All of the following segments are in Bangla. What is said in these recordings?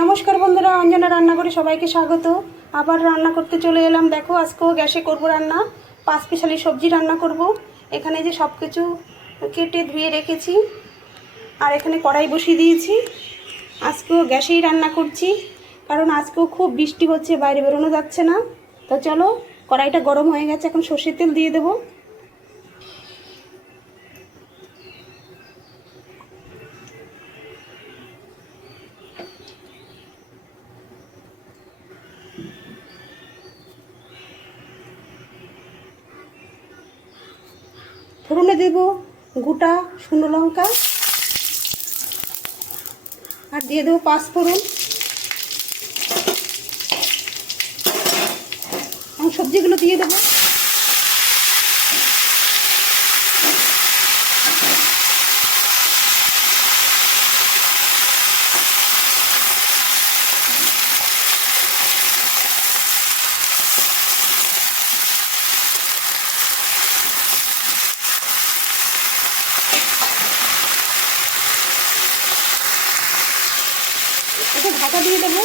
নমস্কার বন্ধুরা, অঞ্জনা রান্না করে সবাইকে স্বাগত। আবার রান্না করতে চলে এলাম। দেখো, আজকেও গ্যাসে করব রান্না। পাঁচ স্পেশালি সবজি রান্না করব। এখানে যে সব কিছু কেটে ধুয়ে রেখেছি, আর এখানে কড়াই বসিয়ে দিয়েছি। আজকেও গ্যাসেই রান্না করছি, কারণ আজকেও খুব বৃষ্টি হচ্ছে, বাইরে বেরোনো যাচ্ছে না। তো চলো, কড়াইটা গরম হয়ে গেছে, এখন সর্ষের তেল দিয়ে দেবো। ফোড়নে দেব গোটা শুকনো লঙ্কা। আর দিয়ে দেবো পাঁচ ফোড়ন। এবং সবজিগুলো দিয়ে দেবো। ঢাকা দিয়ে দেবো।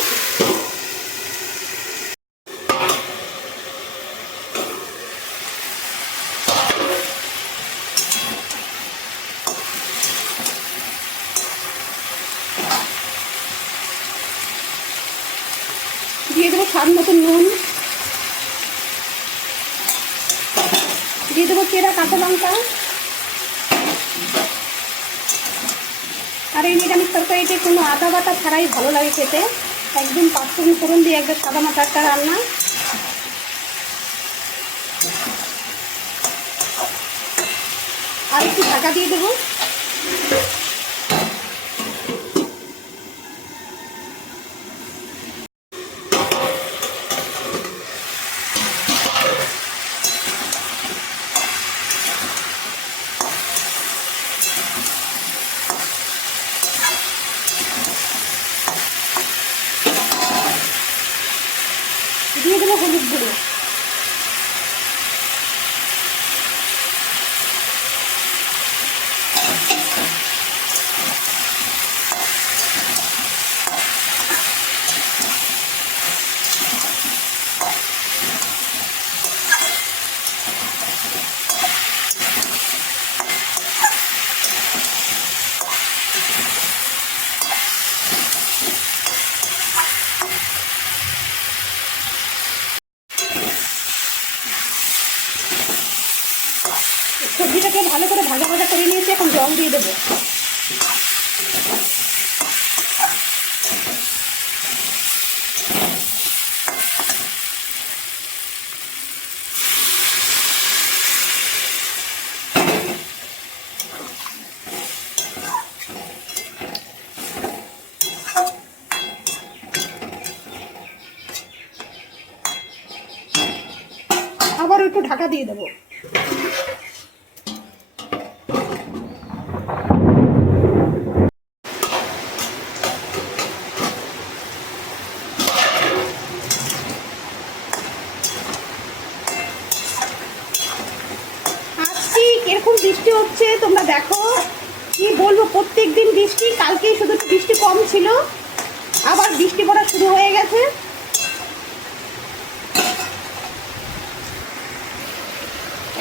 দিয়ে দেবো স্বাদ মতন নুন। দিয়ে দেবো চেরা কাঁচা লঙ্কা। আর এই নিরামিষ তরকারিতে কোনো আদা বাটা ছাড়াই ভালো লাগে খেতে। একদম পাঁচফোড়ন করুন দিয়ে একদম সাদা মাথা একটা রান্না। আর একটু ঢাকা দিয়ে দেবো। দেবো হলুদ গুঁড়ো। সবজিটাকে ভালো করে ভাজা ভাজা করে নিয়েছি, এখন জল দিয়ে দেবো। আবার একটু ঢাকা দিয়ে দেবো। আসছি বৃষ্টি হচ্ছে, তোমরা দেখো। কি বলব প্রত্যেক দিন বৃষ্টি, কালকেই শুধু বৃষ্টি কম ছিল। আবার বৃষ্টি পড়া শুরু হয়ে গেছে।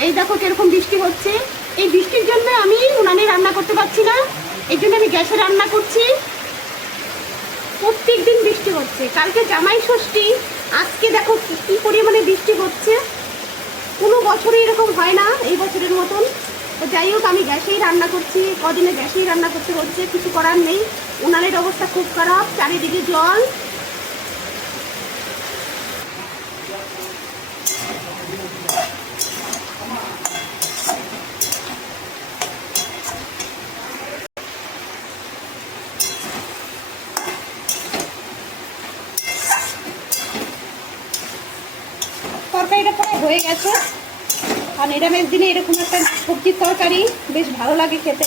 এই দেখো কীরকম বৃষ্টি হচ্ছে। এই বৃষ্টির জন্য আমি উনানে রান্না করতে পারছি না। এই জন্য আমি গ্যাসে রান্না করছি। প্রত্যেক দিন বৃষ্টি হচ্ছে। কালকে জামাই ষষ্ঠী। আজকে দেখো কি পরিমাণে বৃষ্টি হচ্ছে। কোনো বছরই এরকম হয় না এই বছরের মতন। তো যাই হোক, আমি গ্যাসেই রান্না করছি। কদিনে গ্যাসেই রান্না করতে হচ্ছে, কিছু করার নেই। উনানের অবস্থা খুব খারাপ, চারিদিকে জল। তরকারিটা প্রায় হয়ে গেছে। আর নিরামিষ দিনে এরকম একটা সবজির তরকারি বেশ ভালো লাগে খেতে।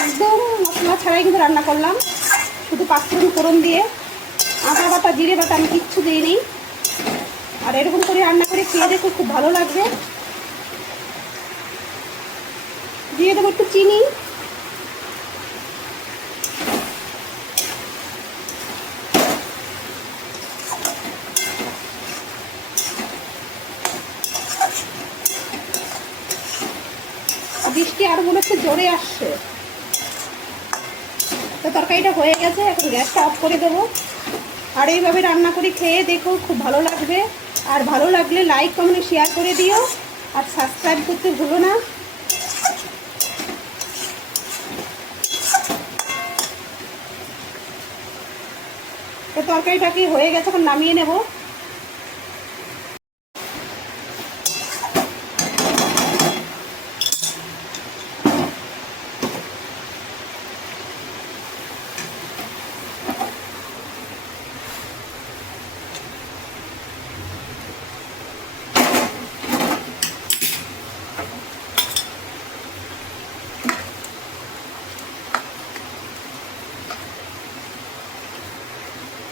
একদম মশলা ছাড়াই কিন্তু রান্না করলাম। শুধু পাঁচফোড়ন ফোড়ন দিয়ে আটা বাটা, জিরে বাটা আমি কিচ্ছু দিইনি। আর এরকম করে রান্না করে খেয়ে দেখো খুব ভালো লাগবে। দিয়ে দেবো একটু চিনি। আর মনে হচ্ছে জোরে আসছে। তো তরকারিটা হয়ে গেছে, এখন গ্যাসটা অফ করে দেবো। আর এইভাবে রান্না করে খেয়ে দেখো, খুব ভালো লাগবে। আর ভালো লাগলে লাইক কমেন্ট শেয়ার করে দিও। আর সাবস্ক্রাইব করতে ভুলো না। তো তরকারিটা কি হয়ে গেছে এখন নামিয়ে নেব।